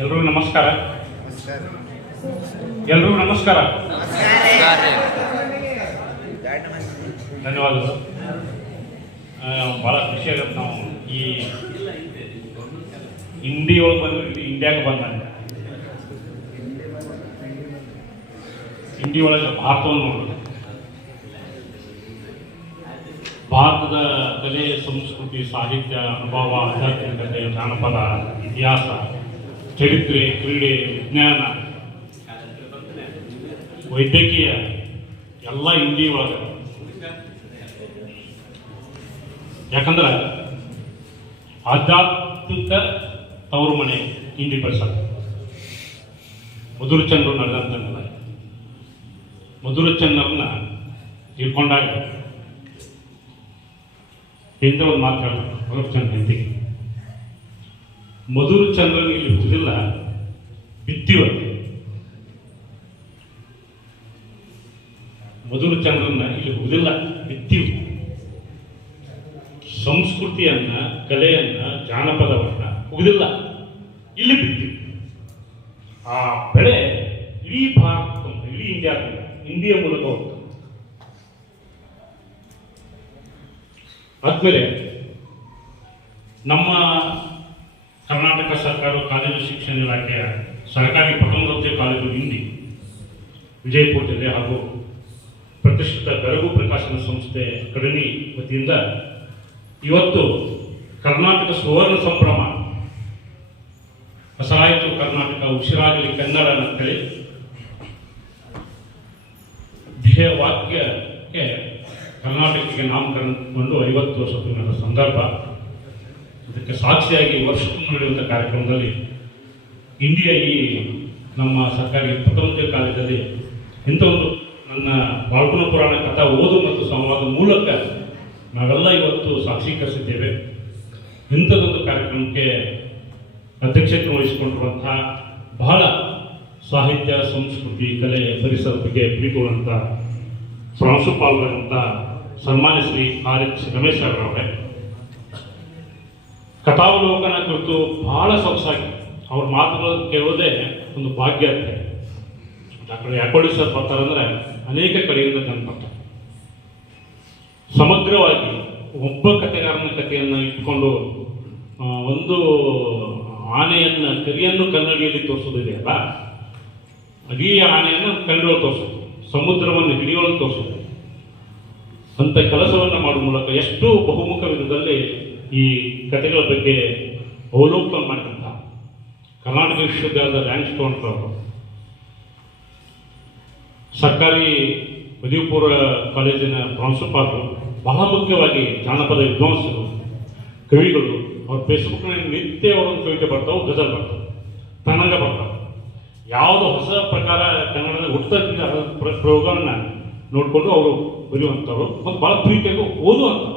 ಎಲ್ರಿಗೂ ನಮಸ್ಕಾರ. ಎಲ್ರಿಗೂ ನಮಸ್ಕಾರ. ಧನ್ಯವಾದಗಳು. ಬಹಳ ಖುಷಿ ಆಗತ್ತೆ ನಾವು ಈ ಹಿಂದಿ ಒಳಗೆ ಬಂದ್ರೆ ಇಂಡಿಯಾಗ ಇಂಡಿಯಾಗೆ ಬಂದ ಹಿಂದಿ ಒಳಗೆ ಭಾರತವನ್ನು ನೋಡಿದೆ ಭಾರತದ ಕಲೆ, ಸಂಸ್ಕೃತಿ, ಸಾಹಿತ್ಯ, ಅನುಭವ, ಆಧ್ಯಾತ್ಮಿಕತೆ, ಜಾನಪದ, ಇತಿಹಾಸ ಚರಿತ್ರೆ, ಕ್ರೀಡೆ, ವಿಜ್ಞಾನ, ವೈದ್ಯಕೀಯ, ಎಲ್ಲ ಹಿಂದಿ ಒಳಗೆ. ಯಾಕಂದ್ರೆ ಆಧ್ಯಾತ್ಮಿಕ ತವರು ಮನೆ ಹಿಂದಿ ಪರಿಸರ ಮಧುರಚಂದ್ರ ನಡೆದಂತ ಮಧುರಚಂದ್ರನ್ನ ತಿಳ್ಕೊಂಡಾಗ ಹಿಂದೆ ಒಂದು ಮಾತಾಡೋದು ಮಧುರ ಚಂದ್ರ ಮಧುರಚಂದ್ರ ಹಿಂದಿ ಚಂದ್ರನಲ್ಲಿ ಇಲ್ಲಿ ಹುಡುಗಿಲ್ಲ ಮಧುರ ಚಂದ್ರನ್ನ ಇಲ್ಲಿ ಹುಡುಗಿಲ್ಲ ಬಿತ್ತಿವ. ಸಂಸ್ಕೃತಿಯನ್ನ, ಕಲೆಯನ್ನ, ಜಾನಪದವನ್ನ ಹುಗಿದಿಲ್ಲ ಇಲ್ಲಿ ಬಿತ್ತಿವಿ. ಆ ಬೆಳೆ ಇಡೀ ಭಾರತ ಇಡೀ ಇಂಡಿಯಾದಿಂದ, ಹಿಂದಿಯ ಮೂಲಕ ಹೋಗ್ತದೆ. ಆದ್ಮೇಲೆ ನಮ್ಮ ಕರ್ನಾಟಕ ಸರ್ಕಾರ ಕಾಲೇಜು ಶಿಕ್ಷಣ ಇಲಾಖೆಯ ಸರ್ಕಾರಿ ಪ್ರಥಮ ಕಾಲೇಜು ಹಿಂದಿ ವಿಜಯಪುರ ಹಾಗೂ ಪ್ರತಿಷ್ಠಿತ ಬೆರಗು ಪ್ರಕಾಶನ ಸಂಸ್ಥೆ ಕಡನಿ ವತಿಯಿಂದ ಇವತ್ತು ಕರ್ನಾಟಕ ಸುವರ್ಣ ಸಂಭ್ರಮ ಹೊಸರಾಯಿತು ಕರ್ನಾಟಕ ಉಸಿರಾಗಲಿ ಕನ್ನಡ ಅಂತೇಳಿ ಧ್ಯೇಯ ವಾಕ್ಯಕ್ಕೆ ಕರ್ನಾಟಕಕ್ಕೆ ನಾಮಕರಣಗೊಂಡು ಐವತ್ತು ವರ್ಷ ತುಂಬಿದ ಸಂದರ್ಭ. ಇದಕ್ಕೆ ಸಾಕ್ಷಿಯಾಗಿ ವರ್ಷ ನಡೆಯುವಂಥ ಕಾರ್ಯಕ್ರಮದಲ್ಲಿ ಇಂಡಿಯಾ ಈ ನಮ್ಮ ಸರ್ಕಾರಿ ಪ್ರಥಮ ಕಾಲದಲ್ಲಿ ಇಂಥ ಒಂದು ನನ್ನ ಬಾಳ್ಕುನ ಪುರಾಣ ಕಥಾ ಓದು ಮತ್ತು ಸಂವಾದ ಮೂಲಕ ನಾವೆಲ್ಲ ಇವತ್ತು ಸಾಕ್ಷೀಕರಿಸಿದ್ದೇವೆ ಇಂಥದೊಂದು ಕಾರ್ಯಕ್ರಮಕ್ಕೆ ಅಧ್ಯಕ್ಷತೆ ವಹಿಸಿಕೊಂಡಿರುವಂತಹ ಬಹಳ ಸಾಹಿತ್ಯ, ಸಂಸ್ಕೃತಿ, ಕಲೆ ಪರಿಸರ ಬಗ್ಗೆ ಪ್ರೀತಿಗೊಳ್ಳುವಂಥ ಪ್ರಾಂಶುಪಾಲರಂಥ ಸನ್ಮಾನ್ಯ ಶ್ರೀ ಆರ್ ಎಚ್ ರಮೇಶ್ ಅವರವರೇ. ಕಥಾವಲೋಕನ ಕುರಿತು ಬಹಳ ಸೊಗಸಾಗಿ ಅವ್ರ ಮಾತುಗಳನ್ನು ಕೇಳೋದೇ ಒಂದು ಭಾಗ್ಯ ಅಂತ ಡಾಕ್ಟರ್ ಯಾಕೋಳಿ ಸರ್ ಬರ್ತಾರಂದ್ರೆ ಅನೇಕ ಕಡೆಯಿಂದ ಜನ ಸಮಗ್ರವಾಗಿ ಒಬ್ಬ ಕಥೆಗಾರನ ಕಥೆಯನ್ನು ಇಟ್ಕೊಂಡು ಒಂದು ಆನೆಯನ್ನ ಕರಿಯನ್ನು ಕನ್ನಡಿಯಲ್ಲಿ ತೋರಿಸೋದಿದೆಯಲ್ಲ ಅದೇ ಆನೆಯನ್ನು ಕನ್ನಡಗಳು ತೋರಿಸೋದು, ಸಮುದ್ರವನ್ನು ಹಿಡಿಯೋಳು ತೋರಿಸೋದು. ಅಂತ ಕೆಲಸವನ್ನು ಮಾಡುವ ಮೂಲಕ ಎಷ್ಟು ಬಹುಮುಖ ವಿಧದಲ್ಲಿ ಈ ಕಥೆಗಳ ಬಗ್ಗೆ ಅವಲೋಕನ ಮಾಡಿದಂಥ ಕರ್ನಾಟಕ ವಿಶ್ವವಿದ್ಯಾಲಯದ ರ್ಯಾಂಕ್ ಸ್ಟೋನ್ ಅವರು ಸರ್ಕಾರಿ ಪದವಿ ಪೂರ್ವ ಕಾಲೇಜಿನ ಪ್ರಾಂಶುಪಾಲರು ಬಹಳ ಮುಖ್ಯವಾಗಿ ಜಾನಪದ ವಿದ್ವಾಂಸರು, ಕವಿಗಳು, ಅವ್ರ ಫೇಸ್ಬುಕ್ನಲ್ಲಿ ನಿತ್ಯ ಅವರೊಂದು ಕವಿತೆ ಬರ್ತಾವೆ, ಗಜಲ್ ಬರ್ತಾವೆ ತನ್ನಂಗ ಬರ್ತಾವೆ. ಯಾವುದೋ ಹೊಸ ಪ್ರಕಾರ ಕನ್ನಡದ ಹುಟ್ಟದಿಂದ ಪ್ರಯೋಗವನ್ನು ನೋಡಿಕೊಂಡು ಅವರು ಬರೆಯುವಂಥವ್ರು. ಮತ್ತು ಭಾಳ ಪ್ರೀತಿಯಾಗಿ ಓದುವಂಥವ್ರು.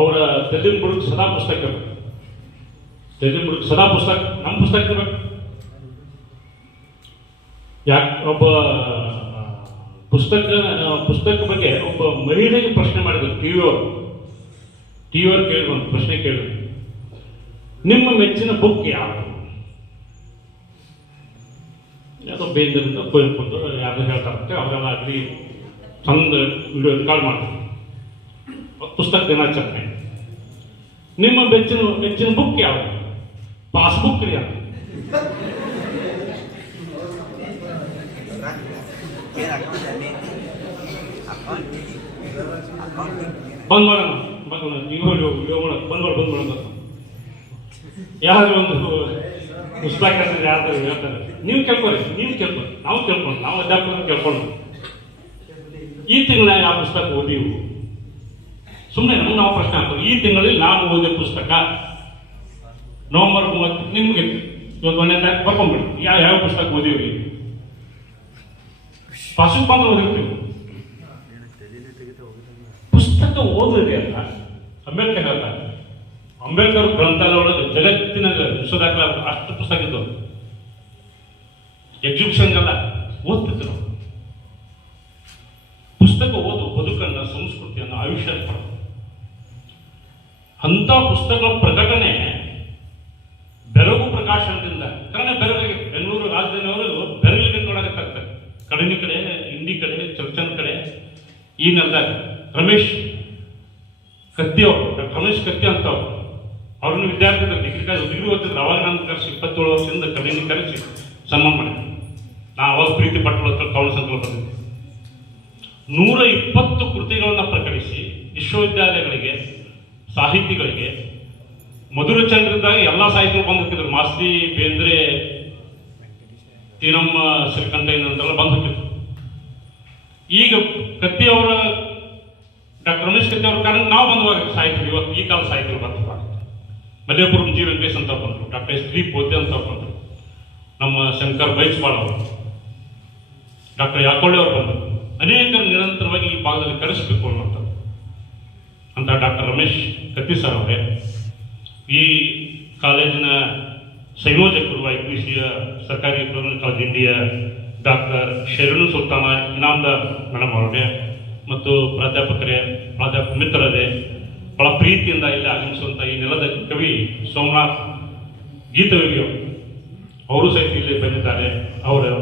ಅವರ ತೆದಿನ್ ಬುಡುಕ್ ಸದಾ ಪುಸ್ತಕ ಬುಡಕ್ಕೆ ಸದಾ ಪುಸ್ತಕ, ನಮ್ಮ ಪುಸ್ತಕ ಇರಬೇಕು ಯಾಕೆ ಒಬ್ಬ, ಪುಸ್ತಕ ಪುಸ್ತಕ ಬಗ್ಗೆ ಒಬ್ಬ ಮಹಿಳೆಗೆ ಪ್ರಶ್ನೆ ಮಾಡಿದ್ರು ಟಿ ವಿ ಅವರು ಟಿ ವಿ ಅವ್ರು ಕೇಳಿ ಪ್ರಶ್ನೆ ಕೇಳಿದ್ರು. ನಿಮ್ಮ ಮೆಚ್ಚಿನ ಬುಕ್ ಯಾವುದು? ಯಾವುದೋ ಬೇಂದ್ರಿಂದ ಕುವೆಂಪುಂದು ಯಾರು ಹೇಳ್ತಾರಂತೆ ಅವರೆಲ್ಲ ಅಲ್ಲಿ ಚಂದ ವಿಡಿಯೋ ಕಾಲ್ ಮಾಡ್ತಾರೆ. ಪುಸ್ತಕ ದಿನಾಚರಣೆ ನಿಮ್ಮ ಮೆಚ್ಚಿನ ಮೆಚ್ಚಿನ ಬುಕ್ ಯಾವುದು ಪಾಸ್ಬುಕ್ ರೀ ಯಾವುದು ಬಂದ್ ಮಾಡೋಣ ಬಂದ್ ಮಾಡೋಣ ನೀವು ವಿಡಿಯೋ ಮಾಡೋಣ ಬಂದ್ ಮಾಡ ಬಂದ್ ಮಾಡೋಣ ಯಾರು ಒಂದು ಪುಸ್ತಕ ಯಾರು ಹೇಳ್ತಾರೆ ನೀವು ಕೇಳ್ಕೊರಿ ನೀವು ಕೇಳ್ಕೊರಿ ನಾವು ಕೇಳ್ಕೊಂಡು ನಾವು ಅಧ್ಯಾಪಕರು ಕೇಳ್ಕೊಂಡು ಈ ತಿಂಗಳ ಯಾವ ಪುಸ್ತಕ ಓದಿವು ಸುಮ್ಮನೆ ನಮ್ಗೆ ನಾವು ಪ್ರಶ್ನೆ ಹಾಕೋದು ಈ ತಿಂಗಳಲ್ಲಿ ನಾನು ಓದಿದ ಪುಸ್ತಕ, ನವೆಂಬರ್ ಮೂವತ್ತು ನಿಮ್ಗೆ ಇವತ್ತು ಒಂದನೇ ತಾರೀಕು ಬರ್ಕೊಂಡ್ಬಿಡಿ ಯಾವ ಯಾವ ಪುಸ್ತಕ ಓದಿವ್ರಿ ಪಶುಪಾಲನೆ ಓದಿರ್ತೀವಿ. ಪುಸ್ತಕ ಓದೋದಿಲ್ಲ ಅಂಬೇಡ್ಕರ್ ಹೇಳ್ತಾರೆ. ಅಂಬೇಡ್ಕರ್ ಗ್ರಂಥಾಲಯ ಒಳಗೆ ಜಗತ್ತಿನ ವಿಶ್ವ ದಾಖಲೆ ಅಷ್ಟು ಪುಸ್ತಕ ಇದ್ದವು ಎಕ್ಸಿಬಿಷನ್ಗೆಲ್ಲ ಓದ್ತಿದ್ರು. ಪುಸ್ತಕ ಓದು ಬದುಕನ್ನ ಸಂಸ್ಕೃತಿಯನ್ನು ಆಯುಷ್ಯ ಅಂಥ ಪುಸ್ತಕಗಳ ಪ್ರಕಟಣೆ ಬೆರಗು ಪ್ರಕಾಶನದಿಂದ ಕನ್ನಡ ಬೆರಗಲಿಗೆ ಬೆಂಗಳೂರು ರಾಜಧಾನಿಯವರು ಬೆರಗಲಿಗೆ ನೋಡಕತ್ತಾಗ್ತಾರೆ ಕಡಿಮೆ ಕಡೆ, ಹಿಂದಿ ಕಡೆ, ಚರ್ಚನ್ ಕಡೆ, ಈ ನೆಲದಾಗ ರಮೇಶ್ ಕತ್ತಿ ಅವರು, ಡಾಕ್ಟರ್ ರಮೇಶ್ ಕತ್ತಿ ಅಂತ ಅವರು. ಅವ್ರನ್ನ ವಿದ್ಯಾರ್ಥಿಗಳ ಡಿಗ್ರಿ ಕಾಲೇಜ್ ಡಿಗ್ರಿ ಓದಿದ್ರು ಅವಾಗ ನಾನು ಕರೆಸಿ ಇಪ್ಪತ್ತೇಳು ವರ್ಷದಿಂದ ಕಡಿಮೆ ಕರೆಸಿ ಸನ್ಮಾನ ಮಾಡಿದೆ ನಾ ಅವಾಗ ಪ್ರೀತಿ ಪಟ್ಟಲು ಹತ್ರ ಕವನ ಸಂಕಲ್ಪ ನೂರ ಇಪ್ಪತ್ತು ಕೃತಿಗಳನ್ನು ಪ್ರಕಟಿಸಿ ವಿಶ್ವವಿದ್ಯಾಲಯಗಳಿಗೆ ಸಾಹಿತಿಗಳಿಗೆ ಮಧುರ ಚಂದ್ರದಾಗ ಎಲ್ಲ ಸಾಹಿತ್ಯಗಳು ಹೋಗ್ತಿದ್ರು ಮಾಸ್ತಿ, ಬೇಂದ್ರೆ ತಿನಮ್ಮ ಶ್ರೀಕಂಠ ಏನಂತೆಲ್ಲ ಬಂದು ಈಗ ಕತ್ತಿ ಅವರ ಡಾಕ್ಟರ್ ರಮೇಶ್ ಕತ್ತಿ ಅವ್ರ ಕಾರಣ ನಾವು ಬಂದವಾಗ ಸಾಹಿತ್ಯ ಇವತ್ತು ಈ ಕಾಲ ಸಾಹಿತ್ಯ ಬಂದವಾಗ ಮಲ್ಲೇಪುರಂ ಜಿ ವೆಂಕಟೇಶ್ ಅಂತ ಬಂದರು, ಡಾಕ್ಟರ್ ಎಸ್ ಡಿ ಪೋತೆ ಅಂತ ಬಂದರು, ನಮ್ಮ ಶಂಕರ್ ಬೈಚ್ಪಾಳ್ ಅವರು, ಡಾಕ್ಟರ್ ಯಾಕೊಳ್ಳಿ ಅವರು ಬಂದರು. ಅನೇಕ ನಿರಂತರವಾಗಿ ಈ ಭಾಗದಲ್ಲಿ ಕರೆಸಬೇಕು ಅನ್ನೋಂಥದ್ದು ಅಂತ ಡಾಕ್ಟರ್ ರಮೇಶ್ ಕತ್ತಿ ಸರ್ ಅವರೇ. ಈ ಕಾಲೇಜಿನ ಸಂಯೋಜಕರು ಐ ಪಿ ಸಿಯ ಸರ್ಕಾರಿ ಗೌರ್ಮೆಂಟ್ ಕಾಲೇಜ್ ಇಂಡಿಯಾ ಡಾಕ್ಟರ್ ಶರಣು ಸುಲ್ತಾನ ಇನಾಮ್ದಾರ್ ಮೇಡಮ್ ಅವರೇ ಮತ್ತು ಪ್ರಾಧ್ಯಾಪಕರೇ, ಪ್ರಾಧ್ಯಾಪಕ ಮಿತ್ರರೇ ಬಹಳ ಪ್ರೀತಿಯಿಂದ ಇಲ್ಲಿ ಆಗಮಿಸುವಂಥ ಈ ನೆಲದ ಕವಿ ಸೋಮನಾಥ್ ಗೀತವಿಗೆ ಅವರು ಸಹಿತ ಇಲ್ಲಿ ಬಂದಿದ್ದಾರೆ. ಅವರು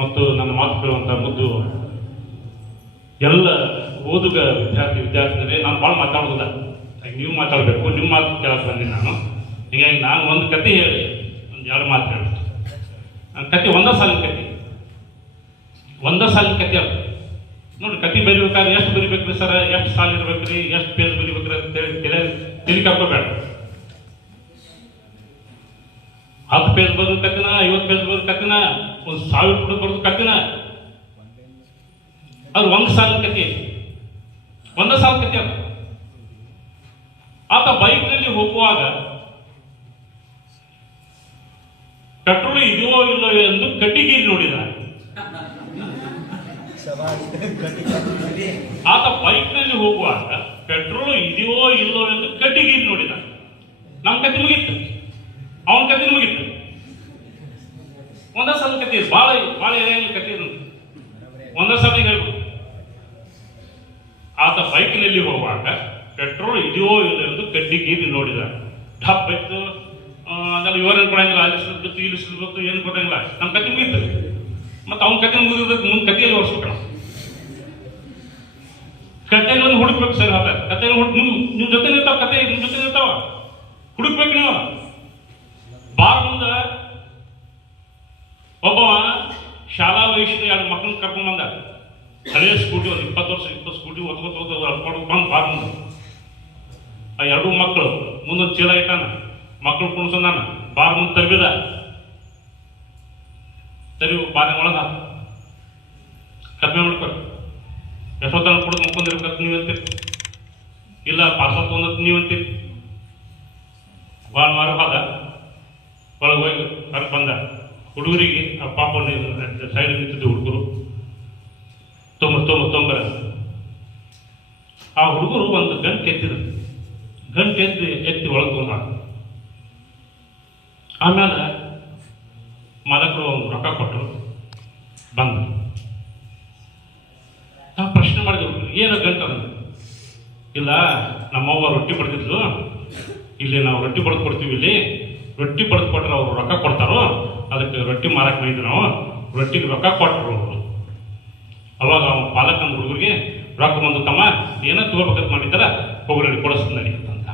ಮತ್ತು ನನ್ನ ಮಾತು ಕೇಳುವಂಥ ಮುದ್ದು ಎಲ್ಲ ಓದುಗ ವಿದ್ಯಾರ್ಥಿ ವಿದ್ಯಾರ್ಥಿಗಳೇ ನಾನು ಭಾಳ ಮಾತಾಡೋದಿಲ್ಲ. ನೀವು ಮಾತಾಡಬೇಕು, ನಿಮ್ಮ ಮಾತು ಕೇಳಕ್ಕೆ ಬಂದಿನಿ ನಾನು. ಹೀಗಾಗಿ ನಾನು ಒಂದು ಕತೆ ಹೇಳಿ, ಒಂದು ಎರಡು ಮಾತು ಹೇಳಿ. ಆ ಕತೆ ಒಂದೇ ಸಾಲಿನ ಕತೆ ಒಂದೇ ಸಾಲಿನ ಕತೆ ಅಲ್ಲ. ನೋಡಿ ಕತೆ ಬರಿಬೇಕಾದ್ರೆ ಎಷ್ಟು ಬರಿಬೇಕ್ರಿ ಸರ್? ಎಷ್ಟು ಸಾಲ ಇರ್ಬೇಕ್ರಿ ಎಷ್ಟು ಪೇಜ್ ಬರಿಬೇಕ್ರಿ ಅಂತ ಹೇಳಿ ತಲೆ ತಿರುಗಿ ಹಾಕೋಬೇಡ ಹತ್ತು ಪೇಜ್ ಬರೋದು ಕತೆನ ಐವತ್ತು ಪೇಜ್ ಬರೋದು ಕತೆನ ಒಂದು ಸಾವಿರ ಪುಟ ಬರೋದು ಕತ್ತಿನ ಅದು ಒಂದು ಸಾಲಿನ ಕತೆ ಒಂದೇ ಸಾಲ ಕತೆ ಅದು ಆತ ಬೈಕ್ನಲ್ಲಿ ಹೋಗುವಾಗ ಪೆಟ್ರೋಲ್ ಇದೆಯೋ ಇಲ್ಲೋ ಎಂದು ಕಟ್ಟಿಗೀರಿ ನೋಡಿದ. ಆತ ಬೈಕ್ನಲ್ಲಿ ಹೋಗುವಾಗ ಪೆಟ್ರೋಲ್ ಇದೆಯೋ ಇಲ್ಲೋ ಎಂದು ಕಟ್ಟಿಗೀರಿ ನೋಡಿದ. ನಮ್ಮ ಕತೆ ಮುಗಿತ್ತು ಅವನ ಕತೆ ಮುಗಿತ್ತು ಒಂದೇ ಸಲ ಕತೆ ಭಾಳ ಭಾಳ ಎಳೆಯ ಕತೆ ಒಂದೇ ಸಲ ಹೇಳ್ಬೋದು ಆತ ಬೈಕ್ನಲ್ಲಿ ಹೋಗುವಾಗ, ಪೆಟ್ರೋಲ್ ಇದೆಯೋ ಇಲ್ಲ ಎಂದು ಕಡ್ಡಿಗೀರಿ ನೋಡಿದ. ಡಪ್ ಇತ್ತು ಅದೆಲ್ಲ ವಿವರಣೆ ಕೊಡಂಗಿಲ್ಲ ಅಲ್ಲಿ ಸಿಲ್ಬೇಕು ಇಲ್ಲಿ ಸಿಲ್ಬೇಕು ಏನು ಕೊಡಂಗಿಲ್ಲ ನಮ್ಮ ಕತೆ ಮುಗಿತು. ಮತ್ತೆ ಅವ್ನ ಕತೆ ಮುಗಿದಕ್ಕೆ ಮುಂದೆ ಕತೆಯಲ್ಲಿ ಓಡಿಸ್ಬೇಕು ನಾವು ಕತೆಗಳನ್ನು ಹುಡುಕ್ಬೇಕು ಸರ್ ಆತ. ಕತೆ ಹುಡುಕ್ ನಿಮ್ಮ ಜೊತೆ ನಿಂತಾವ ಕತೆ ನಿಮ್ಮ ಜೊತೆ ನಿಂತಾವ ಹುಡುಕ್ಬೇಕು ನೀವು. ಬಾರ ಮುಂದ ಒಬ್ಬ ಶಾಲಾ ವಯಸ್ಸಿನ ಎರಡು ಮಕ್ಕಳನ್ನ ಕರ್ಕೊಂಡ್ ಬಂದ. ಹಳೆಯ ಸ್ಕೂಟಿ, ಒಂದು ಇಪ್ಪತ್ತು ವರ್ಷ, ಇಪ್ಪತ್ತು ಸ್ಕೂಟಿ ಹೊತ್ಕೊತ ಹೋದ ಹಡ್ಕೊಂಡು ಬಂದು ಬಾರ್ ಮುಂದೆ ಆ ಎರಡು ಮಕ್ಕಳು ಮುಂದೊಂದು ಚೀಲ ಇಟ್ಟಾನ ಮಕ್ಕಳು ಕುಣಿಸೋದಾನ ಬಾರ್ ಮುಂದೆ ತರಬಿದ. ತರಿ ಬಾರಿ ಒಳಗ. ಕಡಿಮೆ ಮಾಡ್ಕೊರಿ. ಎಷ್ಟೊತ್ತನ ಕುಡಿದು ಮುಕ್ಕೊಂಡಿರ್ಬೇಕಂತ ನೀವು ಅಂತೀರಿ? ಇಲ್ಲ, ಪಾರ್ಸಲ್ ತೊಗೊಂಡಂತ ನೀವು ಅಂತೀರಿ? ಭಾಳ ಮಾರ ಒಳಗೆ ಹೋಗಿ ಕರ್ಕ ಬಂದ. ಹುಡುಗರಿಗೆ, ಆ ಪಾಪ ಸೈಡ್ ನಿಂತಿದ್ದು ಹುಡುಗರು. ತೊಂಬ ತೊಂಬ ತೊಂಬರ ಆ ಹುಡುಗರು ಒಂದು ಗಂಟೆ ಎತ್ತಿದ್ರು. ಗಂಟೆ ಎತ್ತಿ ಎತ್ತಿ ಒಳಗೆ ಮಾಡ ಆಮೇಲೆ ಮಾಲಕರು ಒಂದು ರೊಕ್ಕ ಕೊಟ್ಟರು. ಬಂದು ನಾವು ಪ್ರಶ್ನೆ ಮಾಡಿದ್ರು ಏನು ಗಂಟೆ ಅಂದ್ರೆ. ಇಲ್ಲ, ನಮ್ಮವ್ವ ರೊಟ್ಟಿ ಬಡ್ದಿದ್ಲು. ಇಲ್ಲಿ ನಾವು ರೊಟ್ಟಿ ಬಡ್ದು ಕೊಡ್ತೀವಿ ಇಲ್ಲಿ. ರೊಟ್ಟಿ ಬಡ್ದು ಕೊಟ್ರೆ ಅವ್ರು ರೊಕ್ಕ ಕೊಡ್ತಾರೋ, ಅದಕ್ಕೆ ರೊಟ್ಟಿ ಮಾರಕ್ಕೆ ಬೈದ್ರು ನಾವು. ರೊಟ್ಟಿಗೆ ರೊಕ್ಕ ಕೊಟ್ಟರು ಅವರು. ಅವಾಗ ಅವ್ನ ಪಾಲಕನ ಹುಡುಗರಿಗೆ ರೊಕ್ಕ ಬಂದು ತಮ್ಮ ಏನೋ ತಗೋಬೇಕಂತ ಮಾಡಿದ್ದಾರ ಹೋಗ್ರಿ ಕೊಡಿಸ್ತು ನಡಿ ಅಂತ.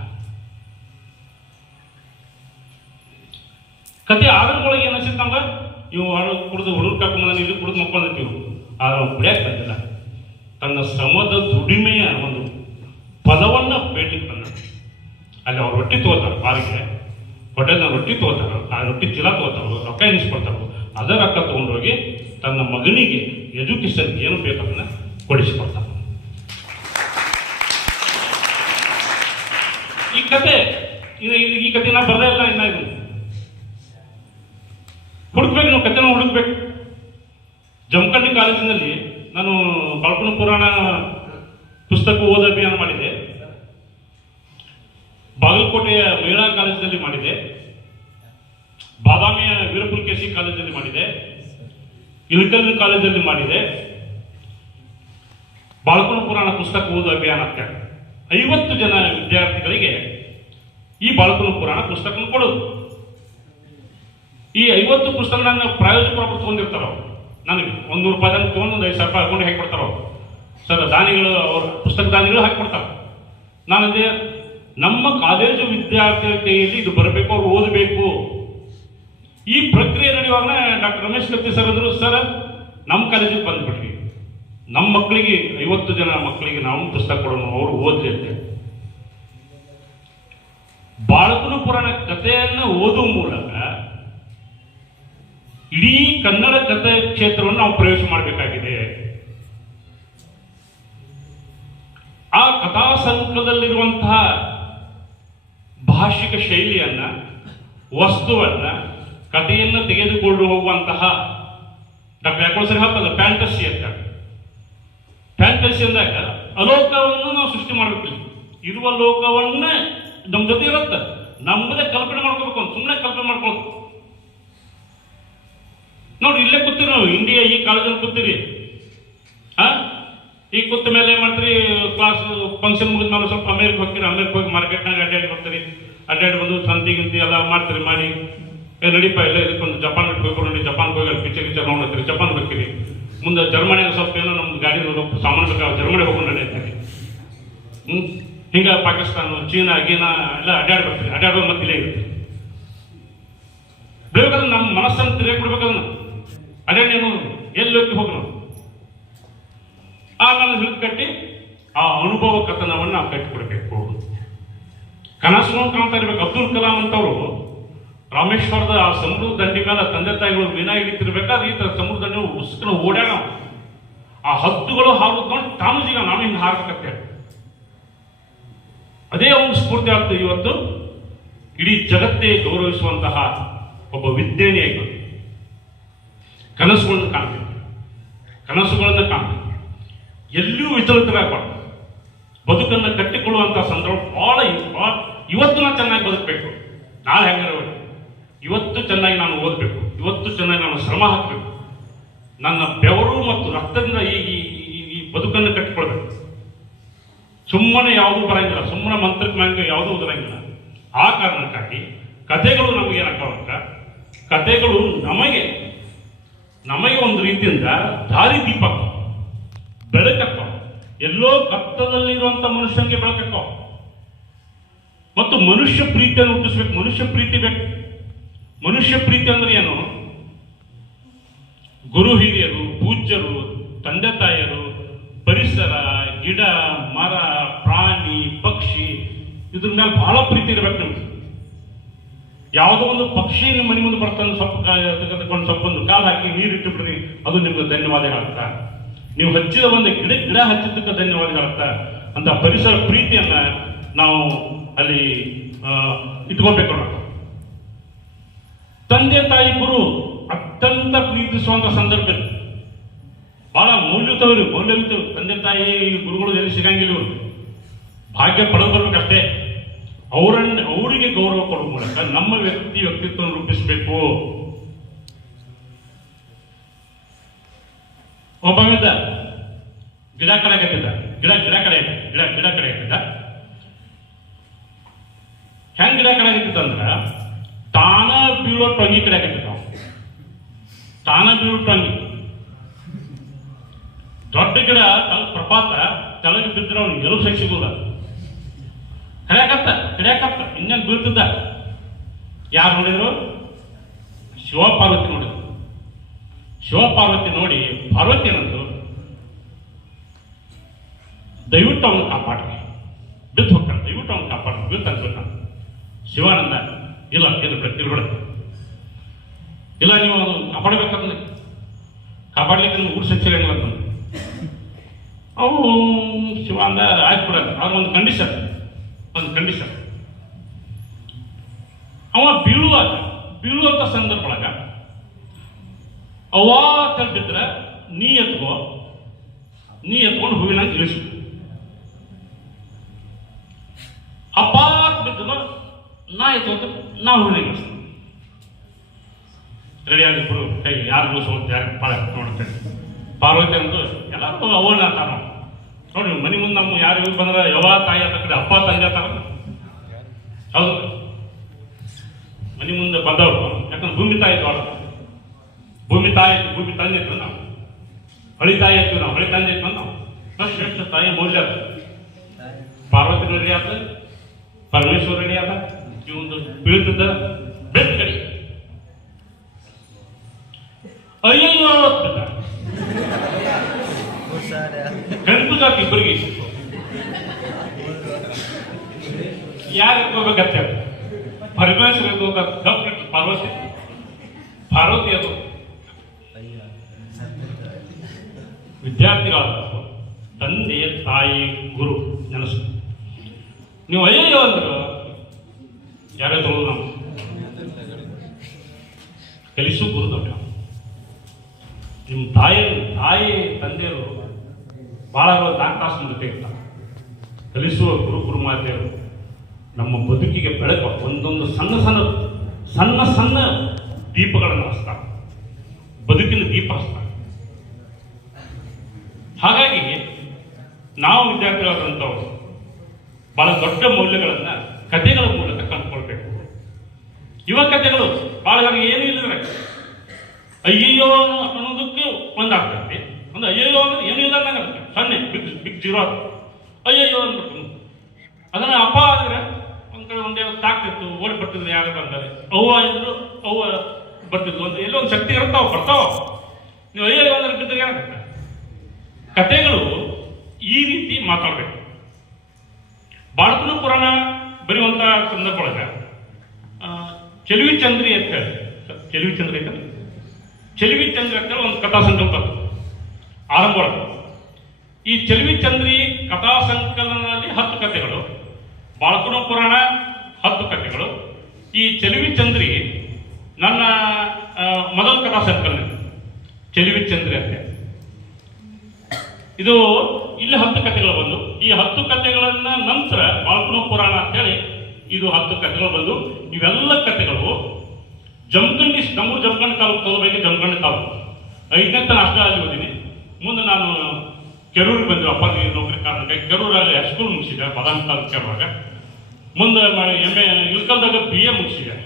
ಕತೆ ಆದರೊಳಗೆ ಏನು ಅನ್ಸಿತ್ತು ಇವು ಹಾಡು ಕುಡಿದು ಹುಡುಗ ಕರ್ಕೊಂಡ್ ಇಲ್ಲಿ ಕುಡಿದು ಮಕ್ಕೊಂಡಿರ್ತೀವಿ ಆದ್ರೆ ಅವ್ನು ಕುಡಿಯಕ್ಕೆ ಬಂದಿಲ್ಲ. ತನ್ನ ಶ್ರಮದ ದುಡಿಮೆಯ ಒಂದು ಪದವನ್ನ ಭೇಟಿಗೆ ಬಂದ ಅಲ್ಲಿ ಅವ್ರು ರೊಟ್ಟಿ ತಗೋತಾರೆ ಬಾರಿಗೆ ಹೋಟೆಲ್ನ ರೊಟ್ಟಿ ತಗೋತಾರ, ಆ ರೊಟ್ಟಿ ಚೀಲ ತೋತಾರ ರೊಕ್ಕ ಎನಿಸ್ಕೊಡ್ತಾರೆ ಅದ ರೊಕ್ಕ ತಗೊಂಡೋಗಿ ತನ್ನ ಮಗನಿಗೆ ಎಜುಕೇಶನ್ ಏನು ಬೇಕದನ್ನ ಕೊಡಿಸಿಕೊಡ್ತಾನೆ. ಈ ಕತೆ ಈ ಕತೆ ನಾ ಬರ್ದೇ ಇಲ್ಲ ಇನ್ನ ಇದು. ಹುಡುಕ್ಬೇಕು ನಾವು, ಕತೆನ ಹುಡುಕ್ಬೇಕು. ಜಮಖಂಡಿ ಕಾಲೇಜಿನಲ್ಲಿ ನಾನು ಬಾಳ್ಕುಣ ಪುರಾಣ ಪುಸ್ತಕ ಓದ ಅಭಿಯಾನ ಮಾಡಿದೆ ಬಾಗಲಕೋಟೆಯ ಮಹಿಳಾ ಕಾಲೇಜಿನಲ್ಲಿ ಮಾಡಿದೆ ಬಾದಾಮಿಯ ವೀರಪುಲಕೇಶಿ ಕಾಲೇಜಲ್ಲಿ ಮಾಡಿದೆ. ಇಳಕಲ್ ಕಾಲೇಜಲ್ಲಿ ಮಾಡಿದೆ. ಬಾಳ್ಕುಣ ಪುರಾಣ ಪುಸ್ತಕ ಓದು ಅಭಿಯಾನ ಅಂತ ಐವತ್ತು ಜನ ವಿದ್ಯಾರ್ಥಿಗಳಿಗೆ ಈ ಬಾಳ್ಕುಣ ಪುರಾಣ ಪುಸ್ತಕ ಕೊಡೋದು. ಈ ಐವತ್ತು ಪುಸ್ತಕಗಳನ್ನ ಪ್ರಾಯೋಜಕರು ತಗೊಂಡಿರ್ತಾರ ಅವ್ರು ನನಗೆ ಒಂದು ನೂರು ರೂಪಾಯಿ ತಗೊಂಡು ಒಂದು ಐದು ಸಾವಿರ ರೂಪಾಯಿ ಹಾಕೊಂಡು ಹೇಗೆ ಕೊಡ್ತಾರ. ಅವ್ರು ಸರ್, ದಾನಿಗಳು ಅವ್ರ ಪುಸ್ತಕ ದಾನಿಗಳು ಹಾಕಿಕೊಡ್ತಾರೆ ನಾನು ನಮ್ಮ ಕಾಲೇಜು ವಿದ್ಯಾರ್ಥಿಗಳ ಕೈಯಲ್ಲಿ ಇದು ಬರಬೇಕು, ಅವ್ರು ಓದಬೇಕು. ಈ ಪ್ರಕ್ರಿಯೆ ನಡೆಯುವಾಗ ಡಾಕ್ಟರ್ ರಮೇಶ್ ಕತ್ತಿ ಸರ್ ಅಂದರು, ಸರ್ ನಮ್ಮ ಕಾಲೇಜಿಗೆ ಬಂದ್ಬಿಟ್ರಿ. ನಮ್ಮ ಮಕ್ಕಳಿಗೆ ಐವತ್ತು ಜನ ಮಕ್ಕಳಿಗೆ ನಾವು ಪುಸ್ತಕ ಕೊಡೋಣ, ಅವರು ಓದ್ಲಿ ಅಂತ ಬಾಳಕನ ಪುರಾಣ ಕಥೆಯನ್ನು ಓದುವ ಮೂಲಕ ಇಡೀ ಕನ್ನಡ ಕಥೆ ಕ್ಷೇತ್ರವನ್ನು ನಾವು ಪ್ರವೇಶ ಮಾಡಬೇಕಾಗಿದೆ. ಆ ಕಥಾ ಸಂಕಲದಲ್ಲಿರುವಂತಹ ಭಾಷಿಕ ಶೈಲಿಯನ್ನ, ವಸ್ತುವನ್ನ ಕಥೆಯನ್ನು ತೆಗೆದುಕೊಂಡು ಹೋಗುವಂತಹ ಡಾಕ್ಟರ್ ಯಾಕೋ ಸರಿ ಹಾಕಲ್ಲ ಫ್ಯಾಂಟಸಿ ಅಂತ. ಫ್ಯಾಂಟಸಿ ಅಂದಾಗ ಅಲೋಕವನ್ನು ನಾವು ಸೃಷ್ಟಿ ಮಾಡಬೇಕು. ಇರುವ ಲೋಕವನ್ನೇ ನಮ್ಮ ಜೊತೆ ಇರುತ್ತೆ. ನಮ್ಮದೇ ಕಲ್ಪನೆ ಮಾಡ್ಕೋಬೇಕು ಸುಮ್ಮನೆ ಕಲ್ಪನೆ ಮಾಡ್ಕೊಳ್ತು ನೋಡಿ, ಇಲ್ಲೇ ಕೂತೀರಿ ನಾವು. ಇಂಡಿಯಾ ಈ ಕಾಲೇಜಲ್ಲಿ ಕೂತೀರಿ ಆ? ಈ ಕೂತ ಮೇಲೆ ಏನ್ ಮಾಡ್ತೀರಿ? ಕ್ಲಾಸ್ ಫಂಕ್ಷನ್ ಮುಗಿದ ಮೇಲೆ ಸ್ವಲ್ಪ ಅಮೇರಿಕ ಹೋಗ್ತೀರಿ? ಅಮೇರಿಕ ಹೋಗಿ ಮಾರ್ಕೆಟ್ನಾಗ ಅಡ್ಡಾಡಿ ಬರ್ತೀರಿ. ಅಡ್ಡಾಡಿ ಬಂದು ಸಂತಿ ಗಿಂತಿ ಎಲ್ಲ ಮಾಡ್ತೀರಿ, ಮಾಡಿ. ಏ, ನಡೀಪ ಇಲ್ಲ ಇದಕ್ಕೊಂದು ಜಪಾನ್ ಹೋಗ್ಕೊಂಡು ನೋಡಿ ಜಪಾನ್ ಹೋಗಿ ಅಲ್ಲಿ ಪಿಕ್ಚರ್ ನೋಡಿ ನೋಡ್ತೀರಿ ಜಪಾನ್ ಬರ್ತೀರಿ. ಮುಂದೆ ಜರ್ಮನಿಯಾಗ ಸ್ವಲ್ಪ ಏನೋ ನಮ್ದು ಗಾಡಿ ಸಾಮಾನು ಬೇಕಾಗ ಜರ್ಮನಿ ಹೋಗೋಣ ನಡೀತೀರಿ ಹ್ಮ್? ಹಿಂಗ ಪಾಕಿಸ್ತಾನ, ಚೀನಾ, ಗೀನಾ, ಎಲ್ಲ ಅಡ್ಡಾಡಿ ಬರ್ತೀರಿ ಅಡ್ಡಾಡೋ ಮತ್ತೆ ಇಲ್ಲೇ ಇರುತ್ತೆ. ಬೇಕಾದ್ರೆ ನಮ್ಮ ಮನಸ್ಸನ್ನು ತಿರುಗಿ ಬಿಡ್ಬೇಕದನ್ನ ಅದೇ ನೀನು, ಎಲ್ಲಿ ಹೋಗಿ ನಾವು ಆಮೇಲೆ ಹಿಡಿದು ಕಟ್ಟಿ, ಆ ಅನುಭವ ಕಥನವನ್ನು ನಾವು ಕಟ್ಟಿಕೊಡ್ಬೇಕು. ಕನಸು ಕಾಣ್ತಾ ಇರ್ಬೇಕು. ಅಬ್ದುಲ್ ಕಲಾಂ ಅಂತವರು ರಾಮೇಶ್ವರದ ಆ ಸಮುದ್ರ ದಂಡಿ ಮೇಲೆ ತಂದೆ ತಾಯಿಗಳು ಮೀನಾ ಹಿಡಿತಿರ್ಬೇಕಾದ್ರೆ ಈ ತರ ಸಮುದ್ರ ದಂಡಿ ಓಡ್ಯಾಣ ಆ ಹತ್ತುಗಳು ಹಾರೋದು ನೋಡಿ ತಾನು ನಾನು ಹಿಂಗೆ ಹಾರಕತ್ತೆ. ಅದೇ ಒಂದು ಸ್ಫೂರ್ತಿ ಆಗ್ತದೆ ಇವತ್ತು. ಇಡೀ ಜಗತ್ತೇ ಗೌರವಿಸುವಂತಹ ಒಬ್ಬ ವಿಜ್ಞಾನಿಯಾಗಿ ಕನಸುಗಳನ್ನು ಕಾಣ್ತೀವಿ. ಕನಸುಗಳನ್ನ ಕಾಣ್ತೀವಿ. ಎಲ್ಲಿಯೂ ವಿಚಲಿತರಾಗಬಾರ್ದು ಬದುಕನ್ನು ಕಟ್ಟಿಕೊಳ್ಳುವಂತಹ ಸಂದರ್ಭ ಬಹಳ ಇವತ್ತು ನಾವು ಚೆನ್ನಾಗಿ ಬದುಕಬೇಕು. ನಾಳೆ ಹೆಂಗಾರ ಇವತ್ತು ಚೆನ್ನಾಗಿ ನಾನು ಓದಬೇಕು. ಇವತ್ತು ಚೆನ್ನಾಗಿ ನಾನು ಶ್ರಮ ಹಾಕಬೇಕು. ನನ್ನ ಬೆವರು ಮತ್ತು ರಕ್ತದಿಂದ ಈ ಈ- ಬದುಕನ್ನು ಕಟ್ಟಿಕೊಳ್ಬೇಕು. ಸುಮ್ಮನೆ ಯಾವುದೂ ಬರಂಗಿಲ್ಲ. ಸುಮ್ಮನೆ ಮಂತ್ರಕ್ಕೆ ಮ್ಯಾಂಗ ಯಾವುದೂ ಬರಂಗಿಲ್ಲ. ಆ ಕಾರಣಕ್ಕಾಗಿ ಕಥೆಗಳು ನಮಗೆ ಏನಾಗ್ತಾವಂತ ಕಥೆಗಳು ನಮಗೆ ನಮಗೆ ಒಂದು ರೀತಿಯಿಂದ ದಾರಿ ದೀಪಕ. ಬೆಳಕಕ್ಕ. ಎಲ್ಲೋ ಕತ್ತದಲ್ಲಿರುವಂತ ಮನುಷ್ಯನಿಗೆ ಬೆಳಕಕ್ಕ. ಮತ್ತು ಮನುಷ್ಯ ಪ್ರೀತಿಯನ್ನು ಹುಟ್ಟಿಸ್ಬೇಕು. ಮನುಷ್ಯ ಪ್ರೀತಿ ಬೇಕು. ಮನುಷ್ಯ ಪ್ರೀತಿ ಅಂದ್ರೆ ಏನು? ಗುರು ಹಿರಿಯರು, ಪೂಜ್ಯರು, ತಂದೆ ತಾಯಿಯರು, ಪರಿಸರ, ಗಿಡ, ಮರ, ಪ್ರಾಣಿ, ಪಕ್ಷಿ, ಇದ್ರ ಮೇಲೆ ಬಹಳ ಪ್ರೀತಿ ಇರಬೇಕು ನಮ್ಗೆ. ಯಾವುದೋ ಒಂದು ಪಕ್ಷಿ ನಿಮ್ಮ ಮನೆ ಮುಂದೆ ಬರ್ತಾನೆ ಸ್ವಲ್ಪ ತೆಗೆದುಕೊಂಡು ಒಂದು ಕಾಲು ಹಾಕಿ ನೀರಿಟ್ಟು ಬಿಡ್ರಿ ಅದು ನಿಮ್ಗೆ ಧನ್ಯವಾದ ಹೇಳುತ್ತಾ? ನೀವು ಹಚ್ಚಿದ ಒಂದು ಗಿಡ ಗಿಡ ಹಚ್ಚಿದ್ದಕ್ಕೆ ಧನ್ಯವಾದ ಹೇಳುತ್ತಾ? ಅಂತ ಪರಿಸರ ಪ್ರೀತಿಯನ್ನ ನಾವು ಅಲ್ಲಿ ಇಟ್ಕೋಬೇಕು ತಂದೆ ತಾಯಿ ಗುರು ಅತ್ಯಂತ ಪ್ರೀತಿಸುವಂತ ಸಂದರ್ಭ. ಬಹಳ ಮೌಲ್ಯತವರು ಮೌಲ್ಯವಿತ್ತು ತಂದೆ ತಾಯಿ ಗುರುಗಳು ಎಲ್ಲಿ ಸಿಗಂಗಿಲ್ಲ ಇವರು. ಭಾಗ್ಯ ಪಡೆದು ಅವರನ್ನ, ಅವರಿಗೆ ಗೌರವ ಕೊಡುವ ಮೂಲಕ ನಮ್ಮ ವ್ಯಕ್ತಿ ವ್ಯಕ್ತಿತ್ವವನ್ನು ರೂಪಿಸಬೇಕು. ಒಬ್ಬ ಗಿಡ ಕಡೆ ಕಟ್ಟಿದ್ದ. ಗಿಡ ಗಿಡ ಕಡೆ ಗಿಡ ಗಿಡ ಕಡೆ ಕಟ್ಟಿದ್ದ. ಹೆಂಗ್ ಗಿಡ ಕಡೆ ಕಟ್ಟಿದ್ದಂದ್ರ ತಾನ ಬೀಳೋ ಟೊಂಗಿ ಕಡೆ ಕಟ್ಟಿದ್ದ ತಾನ ಬೀಳೋ ಟೊಂಗಿ ದೊಡ್ಡ ಗಿಡ ತಲ ಪ್ರಪಾತ, ತೆಳಗೆ ಬಿದ್ದರೆ ಅವ್ನಿಗೆ ಗೆಲುವು ಸಹ ಸಿಗೋದ ಕಡ್ಯಾಕತ್ತ ಕಡ್ಯಾಕತ್ತ ಇನ್ನೇನು ಬೀಳ್ತಿದ್ದ? ಯಾರು ನೋಡಿದ್ರು? ಶಿವಪಾರ್ವತಿ ನೋಡಿದ್ರು. ಶಿವಪಾರ್ವತಿ ನೋಡಿ ಪಾರ್ವತಿ ಏನಂದ್ರು? ದಯವಿಟ್ಟು ಅವನು ಕಾಪಾಡ್ರಿ. ಬಿದ್ದು ಹೋಗ್ತಾನೆ ದಯವಿಟ್ಟು ಅವನು ಕಾಪಾಡ್ರಿ ಬಿದ್ದು ಅನ್ಸ್ಬಿಟ್ಟಾನ ಶಿವಾನಂದ, ಇಲ್ಲ ಇದು ಪ್ರತಿ ಇಲ್ಲ, ನೀವು ಅವನು ಕಾಪಾಡಬೇಕಂದ್ರೆ. ಕಾಪಾಡ್ಲಿಕ್ಕೆ ನಿಮ್ಗೆ ಊಟ ಸಚ್ಚಿರಂಗಿಲ್ಲ ಅಂತ. ಅವನು ಶಿವ ಅಂದ ಆಯ್ತು ಬಿಡ ಅವ್ರ ಒಂದು ಕಂಡೀಷನ್ ಒಂದು ಕಂಡೀಷನ್ ಅವ ಬೀಳುವಾಗ ಬೀಳುವಂತ ಸಂದರ್ಭ ಒಳಗ ಅವ ತಡ್ಡಿದ್ರೆ ನೀ ಎತ್ಕೋ, ನೀ ಎತ್ಕೊಂಡು ಹೂವಿನ ಇಳಿಸು. ಅಪ್ಪ ಬಿದ್ದ ನಾ ಎತ್ಕೊಂತ ನಾ ಹೂವಿನ ಇಳಿಸ್ತೀನಿ. ರೆಡಿ ಆಗಿಬ್ರು ಕೈ ಯಾರು ಇಳಿಸೋದು ಯಾರು ಪಾಳ ನೋಡ್ತೇನೆ ಪಾರ್ವತಿ ಅಂದು ಎಲ್ಲರೂ ಅವನ ತಾನು. ನೋಡಿ, ಮನೆ ಮುಂದೆ ನಮ್ಮ ಯಾರು ಬಂದ್ರೆ ಯಾವ ತಾಯಿ ಅಂತ ಕಡೆ, ಅಪ್ಪ ತಂದೆ ತರ ಹೌದು. ಮನೆ ಮುಂದೆ ಬಂದವರು. ಯಾಕಂದ್ರೆ ಭೂಮಿ ತಾಯಿ ಅವಳು. ಭೂಮಿ ತಾಯಿ ಭೂಮಿ ತಂದೆ ಇತ್ತು ನಾವು. ಹಳಿ ತಾಯಿ ಇತ್ತು ನಾವು, ಹಳಿ ತಂದೆ ಇತ್ತು ನಾವು. ಅದು ಶ್ರೇಷ್ಠ ತಾಯಿ ಮೌಲ್ಯ ಅದು. ಪಾರ್ವತಿ ರೆಡಿ ಆದ, ಪರಮೇಶ್ವರ ರೆಡಿ ಆದ ಈ ಒಂದು ಬೀಳ್ತದ ಕಡಿ ಬಿದ್ದ. ಗಂಟು ಜಾತಿ ಇಬ್ಬರಿಗೆ ಯಾರು ಎತ್ಕೋಬೇಕಂತ ಪರಮೇಶ್ವರ ಎತ್ಕೋಬೇಕು ಇಟ್ಟು ಪಾರ್ವತಿ. ಪಾರ್ವತಿ ಅದು. ವಿದ್ಯಾರ್ಥಿಗಳ ತಂದೆ ತಾಯಿ ಗುರು ನೆನಸು. ನೀವು ಅಯ್ಯಯ್ಯೋ ಅಂದ್ರೆ ಯಾರೇ ತಗೊಳ್ಳೋದು ನಾವು ಕಲಿಸು ತಾಯಿ ತಾಯಿ ತಂದೆಯರು ಭಾಳ ದಾಂಕಾಸನ ಜೊತೆ ಇರ್ತಾರೆ. ಕಲಿಸುವ ಗುರು ಗುರುಮಾತೆಯರು ನಮ್ಮ ಬದುಕಿಗೆ ಬೆಳಕು, ಒಂದೊಂದು ಸಣ್ಣ ಸಣ್ಣ ಸಣ್ಣ ಸಣ್ಣ ದೀಪಗಳನ್ನು ಹಚ್ತಾರೆ. ಬದುಕಿನ ದೀಪ ಹಚ್ತಾರೆ. ಹಾಗಾಗಿ ನಾವು ವಿದ್ಯಾರ್ಥಿಗಳಾದಂಥವ್ರು ಬಹಳ ದೊಡ್ಡ ಮೌಲ್ಯಗಳನ್ನು ಕಥೆಗಳ ಮೂಲಕ ಕಂಡುಕೊಳ್ಬೇಕು. ಯುವ ಕಥೆಗಳು ಬಹಳ ಏನು ಏನೂ ಇಲ್ಲದ್ರೆ ಅಯ್ಯಯ್ಯೋ ಅನ್ನೋದಕ್ಕೆ ಒಂದಾಗ್ತೈತಿ ಒಂದು ಅಯ್ಯಯ್ಯೋ ಅಂದ್ರೆ ಏನು ಇಲ್ಲ ಅನ್ನಂಗಾಗುತ್ತೆ ಸಣ್ಣ ಬಿಗ್ ಬಿಗ್ ಜೀರೋ ಅಯ್ಯಯ್ಯೋ ಅಂದ್ಬಿಟ್ಟು. ಅದನ್ನ ಅಪ್ಪ ಆದ್ರೆ ಒಂದ್ ಕಡೆ ಒಂದೇ ತಾಕ್ತಿತ್ತು ಓಡಿ ಬರ್ತಿದ್ರು ಯಾರು ಬಂದರೆ ಅವ್ವ ಇದ್ರು, ಅವ್ವ ಬರ್ತಿದ್ರು ಒಂದು ಎಲ್ಲೋ ಒಂದು ಶಕ್ತಿ ಇರ್ತಾವ ಬರ್ತಾವ ನೀವು ಅಯ್ಯಯ್ಯೋ ಅಂದ್ರೆ ಬಿದ್ದರೆ ಏನಾಗುತ್ತೆ? ಕಥೆಗಳು ಈ ರೀತಿ ಮಾತಾಡಬೇಕು. ಭಾರತನ ಪುರಾಣ ಬರೆಯುವಂತ ಸಂದರ್ಭ ಒಳಗೆ ಚೆಲುವಿ ಚಂದ್ರಿ ಅಂತ ಹೇಳಿ. ಚೆಲುವಿ ಚಂದ್ರಿ ಐತಲ್ಲ ಚೆಲುವಿ ಚಂದ್ರಿ ಅಂತ ಹೇಳಿ ಒಂದು ಕಥಾ ಸಂಕಲ್ಪ. ಆರಂಭ ಈ ಚೆಲುವಿ ಚಂದ್ರಿ ಕಥಾ ಸಂಕಲನದಲ್ಲಿ ಹತ್ತು ಕಥೆಗಳು ಬಾಳ್ಕುಣ ಪುರಾಣ ಹತ್ತು ಕಥೆಗಳು ಈ ಚೆಲುವಿ ಚಂದ್ರಿ ನನ್ನ ಮೊದಲ ಕಥಾ ಸಂಕಲನ. ಚೆಲುವಿ ಚಂದ್ರಿ ಅಂತ ಇದು ಇಲ್ಲಿ ಹತ್ತು ಕಥೆಗಳು ಬಂದು, ಈ ಹತ್ತು ಕಥೆಗಳನ್ನ ನಂತರ ಬಾಳ್ಕುಣ ಪುರಾಣ ಅಂತೇಳಿ ಇದು ಹತ್ತು ಕಥೆಗಳು ಬಂದು, ಇವೆಲ್ಲ ಕಥೆಗಳು ಜಮಖಂಡಿ ನಮ್ಮೂರು ಜಮಖಂಡಿ ತಾಲೂಕು ತಗೋಬೇಕು ಜಮಖಂಡಿ ತಾಲೂಕು. ಐದನೇ ತನ ಅಷ್ಟೇ ಅಲ್ಲಿ ಓದಿನಿ. ಮುಂದೆ ನಾನು ಕೆರೂರಿಗೆ ಬಂದೆ ಅಪ್ಪನಿಗೆ ನೌಕರಿ ಕಾರಣಕ್ಕೆ ಕೆರೂರಲ್ಲಿ ಹೈಸ್ಕೂಲ್ ಮುಗಿಸಿದೆ, ಬಾದಾಮಿ ತಾಲೂಕು ಕೆರೂರಾಗ. ಮುಂದೆ ಎಂ ಎ ಇಳ್ಕಲ್ದಾಗ ಬಿ ಎ ಮುಗಿಸಿದೆ.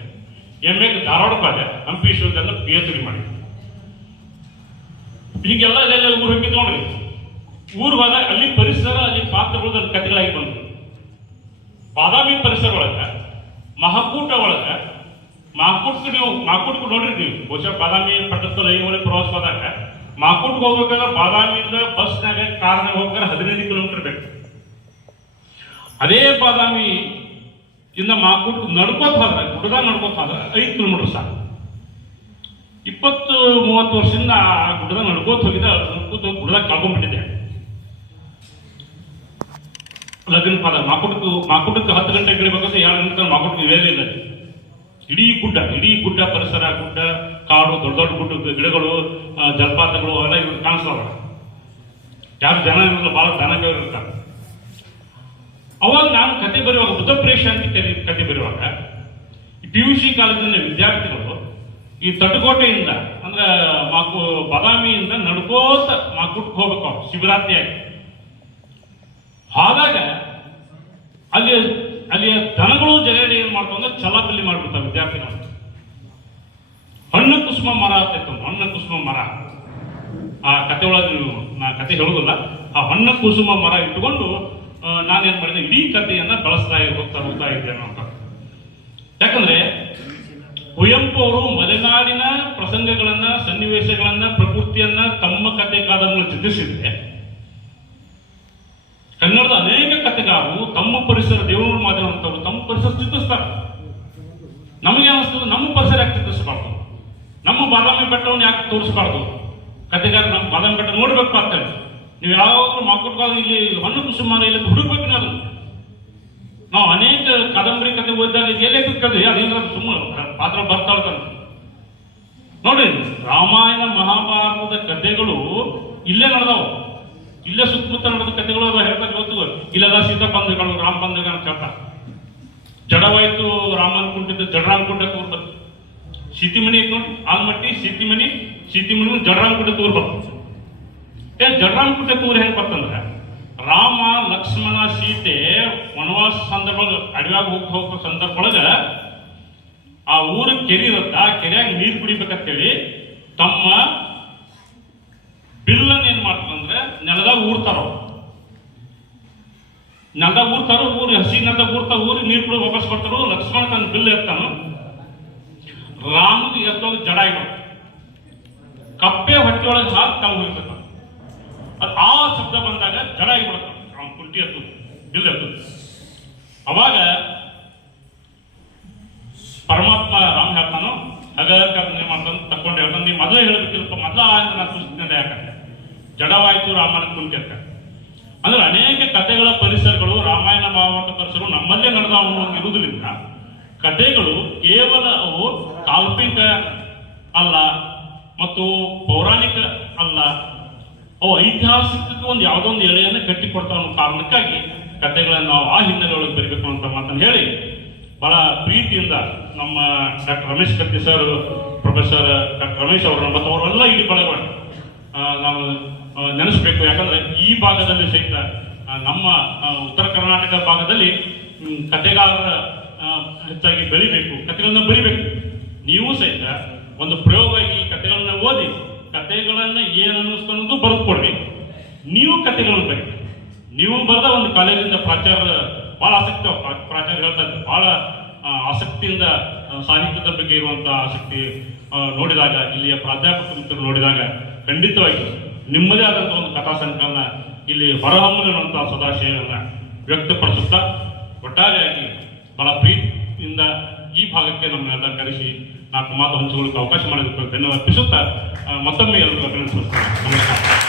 ಎಂ ಎಗೆ ಧಾರವಾಡಕ್ಕೆ ಹೋದೆ ಹಂಪಿ ವಿಶ್ವವಿದ್ಯಾಲಯ ಪಿ ಎಚ್ ಡಿ ಮಾಡಿ ಹೀಗೆಲ್ಲ ಎಲ್ಲ ಊರು ಹೋಗಿದ್ದು ನೋಡ್ರಿ ಊರು ಹೋದ ಅಲ್ಲಿ ಪರಿಸರ, ಅಲ್ಲಿ ಪಾತ್ರಗಳು ನನ್ನ ಕಥೆಗಳಾಗಿ ಬಾದಾಮಿ ಪರಿಸರ ಒಳಗೆ, ಮಹಾಕೂಟ ಒಳಗ ಮಹಾಕೂಟ್ಗೆ ನೀವು ಮಹಾಕೂಟ್ಗೆ ನೋಡ್ರಿ ನೀವು ಬಹುಶಃ ಬಾದಾಮಿ ಪಟ್ಟದ ಲೈ ಒಳಗೆ ಪ್ರವಾಸ ಹೋದಾಗ ಮಹಾಕೂಟ್ಗೆ ಹೋಗ್ಬೇಕಾದ್ರೆ ಬಾದಾಮಿಯಿಂದ ಬಸ್ನಾಗ ಕಾರ್ನಾಗ ಹೋಗ್ಬೇಕಾದ್ರೆ ಹದಿನೈದು ಕಿಲೋಮೀಟರ್ ಬೇಕು. ಅದೇ ಬಾದಾಮಿ ಇಂದ ಮಾಕೂಟ್ ನಡ್ಕೋತ ಹೋದ್ರೆ ಗುಡ್ಡದಾಗ ನಡ್ಕೋತ ಹೋದ್ರೆ ಐದು ಕಿಲೋಮೀಟರ್ ಸಾಕು. ಇಪ್ಪತ್ತು, ಮೂವತ್ತು ವರ್ಷದಿಂದ ಆ ಗುಡ್ಡದಾಗ ನಡ್ಕೋತ ಹೋಗಿದ್ದೆ ನಡ್ಕೋತ ಗುಡ್ಡದಾಗ ಕಳ್ಕೊಂಡ್ಬಿಟ್ಟಿದ್ದೆ. ಲಗ್ನ ಪಾದ ಮಾಕುಟಕ್ಕೆ ಮಾಕುಟಕ್ಕೆ ಹತ್ತು ಗಂಟೆ ಇಳಿಬೇಕಂದ್ರೆ ಎರಡು ಗಂಟೆ ಮಾಕುಟಕ್ಕೆ ಇಳಿಯಲಿಲ್ಲ ಇಡೀ ಗುಡ್ಡ ಇಡೀ ಗುಡ್ಡ ಪರಿಸರ, ಗುಡ್ಡ, ಕಾಡು, ದೊಡ್ಡ ದೊಡ್ಡ ಗುಡ್ಡ, ಗಿಡಗಳು ಜಲಪಾತಗಳು ಅವೆಲ್ಲ ಇವ್ರು ಕಾಣಿಸ್ತಾವ ಯಾರು ಜನ ಇರಲ್ಲ ಬಹಳ ದನಗಳು ಇರ್ತಾರೆ. ಅವಾಗ ನಾನು ಕತೆ ಬರೆಯುವಾಗ ಬುದ್ಧಪ್ರೇಷ ಅಂತ ಕತೆ ಬರೆಯುವಾಗ ಪಿ ಯು ಸಿ ಕಾಲೇಜಿನ ವಿದ್ಯಾರ್ಥಿಗಳು ಈ ತಟಕೋಟೆಯಿಂದ ಅಂದ್ರೆ ಮಾಕು, ಬದಾಮಿಯಿಂದ ನಡ್ಕೋತ ಮಾಕುಟ್ಗೆ ಹೋಗ್ಬೇಕು ಶಿವರಾತ್ರಿಯಾಗಿ. ಆದಾಗ ಅಲ್ಲಿ ಅಲ್ಲಿಯ ದನಗಳು ಜಗಡಿ ಏನ್ ಮಾಡ್ತಾವ ಅಂದ್ರೆ ಚಲಾಪಲ್ಲಿ ಮಾಡ್ಬಿಡ್ತಾವೆ ವಿದ್ಯಾರ್ಥಿಗಳು. ಹಣ್ಣು ಕುಸುಮ ಮರ ಇತ್ತು ಹಣ್ಣು ಕುಸುಮ ಮರ. ಆ ಕತೆ ಒಳಗೆ ನಾ ಕತೆ ಹೇಳುದಿಲ್ಲ ಆ ಹಣ್ಣು ಕುಸುಮ ಮರ ಇಟ್ಟುಕೊಂಡು ನಾನು ನಾನೇನ್ ಮಾಡಿದೆ? ಇಡೀ ಕಥೆಯನ್ನ ಬಳಸ್ತಾ ಹೋಗ್ತಾ ಹೋಗ್ತಾ ಇದ್ದೇನೆ ಅಂತ ಯಾಕಂದ್ರೆ ಕುವೆಂಪು ಅವರು ಮಲೆನಾಡಿನ ಪ್ರಸಂಗಗಳನ್ನ, ಸನ್ನಿವೇಶಗಳನ್ನ, ಪ್ರಕೃತಿಯನ್ನ ತಮ್ಮ ಕತೆ ಕಾದಂಬರಿ ಚಿತ್ರಿಸಿದ್ರೆ ಕನ್ನಡದ ಅನೇಕ ಕಥೆಗಾರರು ತಮ್ಮ ಪರಿಸರ ದೇವರು ಮಾಧ್ಯಮಂತವರು ತಮ್ಮ ಪರಿಸರ ಚಿತ್ರಿಸ್ತಾರೆ ನಮಗೆ ಅನಿಸ್ತದೆ ನಮ್ಮ ಪರಿಸರ ಯಾಕೆ ಚಿತ್ರಿಸಬಾರ್ದು ನಮ್ಮ ಬಾದಾಮಿ ಬೆಟ್ಟವನ್ನು ಯಾಕೆ ತೋರಿಸ್ಬಾರ್ದು? ಕಥೆಗಾರ ನಮ್ಮ ಬಾದಾಮಿ ಬೆಟ್ಟ ನೋಡ್ಬೇಕು ಆಗ್ತಾನೆ ನೀವು ಯಾವಾಗಲೂ ಮಾಕುಟ್ಕಾಲ ಇಲ್ಲಿ ಹಣ್ಣು ಕುಸುಮಾರ ಇಲ್ಲಿ ಹುಡುಕ್ಬೇಕು ನಾನು ನಾವು ಅನೇಕ ಕಾದಂಬರಿ ಕಥೆ ಓದಿದಾಗ ಎಲ್ಲೇ ಕಥೆ ಅದೇನಾದ್ರು ಸುಮ್ಮನೆ ಪಾತ್ರ ಬರ್ತಾ ಇರ್ತಾನೆ ನೋಡಿ, ರಾಮಾಯಣ ಮಹಾಭಾರತದ ಕಥೆಗಳು ಇಲ್ಲೇ ನಡೆದವು. ಇಲ್ಲೇ ಸುತ್ತಮುತ್ತ ನಡೆದ ಕಥೆಗಳು ಅವ ಹೇಳ್ತಾರೆ ಗೊತ್ತು. ಇಲ್ಲೆಲ್ಲ ಸೀತಾ ಬಂಧುಗಳು ರಾಮ ಬಂಧುಗಳು ಅಂತ ಹೇಳ್ತಾರೆ ಜಡವಾಯ್ತು ರಾಮನ್ ಕುಂಟಿದ್ದು ಜಡರಾಮ್ ಕುಂಟ ಸೀತಿಮಣಿ ಐತ್ ನೋಡಿ, ಆಲ್ಮಟ್ಟಿ ಸೀತಿಮಣಿ ಸೀತಿಮಣಿ ಜಡರಾಮ್ ಕುಟೆ ತೂರ್ ಬರ್ತದೆ ಏ ಜಡರಾಮ್ ಕುಟೆ ತೂರ್ ಹೆಂಗ್ ಬರ್ತಂದ್ರೆ, ರಾಮ ಲಕ್ಷ್ಮಣ ಸೀತೆ ವನವಾಸ ಸಂದರ್ಭ ಅಡವ್ಯಾಗ ಹೋಗಿ ಹೋಗೋ ಸಂದರ್ಭ ಒಳಗೆ ಆ ಊರ ಕೆರೆ ಇರುತ್ತೆ, ಆ ಕೆರೆಯಾಗ ನೀರು ಕುಡಿಬೇಕಂತೇಳಿ ತಮ್ಮ ಬಿಲ್ಲನ್ನು ಏನ್ ಮಾಡ್ತಂದ್ರೆ ನೆಲದಾಗ ಊರ್ತಾರ ನೆಲದಾಗ ಊರ್ತಾರ, ಊರು ಹಸಿ ನೆಲದಾಗ ಊರ್ತಾರ ಊರಿಗೆ ನೀರು ಕುಡಿ ವಾಪಸ್ ಬರ್ತಾರೋ, ಲಕ್ಷ್ಮಣ ತನ್ನ ಬಿಲ್ ಎತ್ತಾನು. ರಾಮಗೆ ಎತ್ತೋದು ಜಡ ಇರೋ ಕಪ್ಪೆ ಹೊಟ್ಟೆಯೊಳಗೆ ಹಾಕಿ ತಾವು ಹೋಗ್ಬೇಕು ಅದು ಆ ಶಬ್ದ ಬಂದಾಗ ಜಡ ಆಗಿಬಿಡುತ್ತೆ. ರಾಮ ಕುಂಟಿ ಎತ್ತು ಬಿಲ್ ಎತ್ತು ಅವಾಗ ಪರಮಾತ್ಮ ರಾಮ ಹೇಳ್ತಾನು ಹಗರ್ಕ ಮಾಡ್ತಾನೆ ತಕೊಂಡು ಹೇಳ್ತಾನೆ. ನೀವು ಮೊದಲೇ ಹೇಳ್ಬೇಕಿಲ್ಲಪ್ಪ ಮೊದಲ ಅಂತ ನಾನು ಸೂಚಿಸಿದ್ದೆ ಯಾಕಂದ್ರೆ. ಜಡವಾಯಿತು ರಾಮನ ಕುಂಟಿ ಅಂತ. ಅಂದ್ರೆ ಅನೇಕ ಕಥೆಗಳ ಪರಿಸರಗಳು ರಾಮಾಯಣ ಮಹಾಭಾರತ ಪರಿಸರಗಳು ನಮ್ಮಲ್ಲೇ ನಡೆದ ಇರುವುದರಿಂದ ಕಥೆಗಳು ಕೇವಲ ಅವು ಕಾಲ್ಪನಿಕ ಅಲ್ಲ ಮತ್ತು ಪೌರಾಣಿಕ ಅಲ್ಲ. ಅವು ಐತಿಹಾಸಿಕ ಒಂದು ಯಾವುದೋ ಒಂದು ಎಳೆಯನ್ನು ಕಟ್ಟಿಕೊಡ್ತಾವ ಅನ್ನೋ ಕಾರಣಕ್ಕಾಗಿ ಕಥೆಗಳನ್ನು ನಾವು ಆ ಹಿನ್ನೆಲೆಯೊಳಗೆ ಬರಬೇಕು ಅಂತ ಮಾತನ್ನು ಹೇಳಿ ಬಹಳ ಪ್ರೀತಿಯಿಂದ ನಮ್ಮ doctor Ramesh Katti sir professor doctor Ramesh ಅವರು ಮತ್ತು ಅವರೆಲ್ಲ ಇಲ್ಲಿ ಆ, ನಾವು ನೆನೆಸ್ಬೇಕು. ಯಾಕಂದ್ರೆ ಈ ಭಾಗದಲ್ಲಿ ಸಹಿತ ನಮ್ಮ ಉತ್ತರ ಕರ್ನಾಟಕ ಭಾಗದಲ್ಲಿ ಕಥೆಗಾರರ ಹೆಚ್ಚಾಗಿ ಬೆಳಿಬೇಕು ಕಥೆಗಳನ್ನು ಬರಿಬೇಕು. ನೀವು ಸಹಿತ ಒಂದು ಪ್ರಯೋಗ ಈ ಕಥೆಗಳನ್ನ ಓದಿ, ಕಥೆಗಳನ್ನ ಏನು ಅನ್ನಿಸ್ಕೊಂಡು ಬರೆದು ಕೊಡ್ರಿ ನೀವು ಕಥೆಗಳನ್ನು ಬರೀ ನೀವು ಬರೆದ ಒಂದು ಕಾಲೇಜಿಂದ ಪ್ರಾಚಾರ್ಯ ಬಹಳ ಆಸಕ್ತಿ ಪ್ರಾಚಾರ್ಯ ಹೇಳ್ತಾ ಇದ್ರು. ಬಹಳ ಆಸಕ್ತಿಯಿಂದ ಸಾಹಿತ್ಯದ ಬಗ್ಗೆ ಇರುವಂತಹ ಆಸಕ್ತಿ ನೋಡಿದಾಗ, ಇಲ್ಲಿಯ ಪ್ರಾಧ್ಯಾಪಕ ಮಿತ್ರರು ನೋಡಿದಾಗ ಖಂಡಿತವಾಗಿ ನಿಮ್ಮದೇ ಆದಂತಹ ಒಂದು ಕಥಾ ಸಂಕಲನ ಇಲ್ಲಿ ಹೊರಹೊಮ್ಮಲಿರುವಂತಹ ಸದಾಶಯವನ್ನ ವ್ಯಕ್ತಪಡಿಸುತ್ತಾ, ಒಟ್ಟಾರೆಯಾಗಿ ಬಹಳ ಪ್ರೀತಿಯಿಂದ ಈ ಭಾಗಕ್ಕೆ ನಮ್ಮನ್ನೆಲ್ಲ ಕರೆಸಿ ನಾಲ್ಕು ಮಾತು ಹಂಚಿಕೊಳ್ಳಕ್ಕೆ ಅವಕಾಶ ಮಾಡಿದ್ದಕ್ಕೆ ಧನ್ಯವಾದ ಅರ್ಪಿಸುತ್ತಾ ಮತ್ತೊಮ್ಮೆ ಎಲ್ಲರೂ ಅಭಿನಂದಿಸುತ್ತೇನೆ ನಮಸ್ಕಾರ.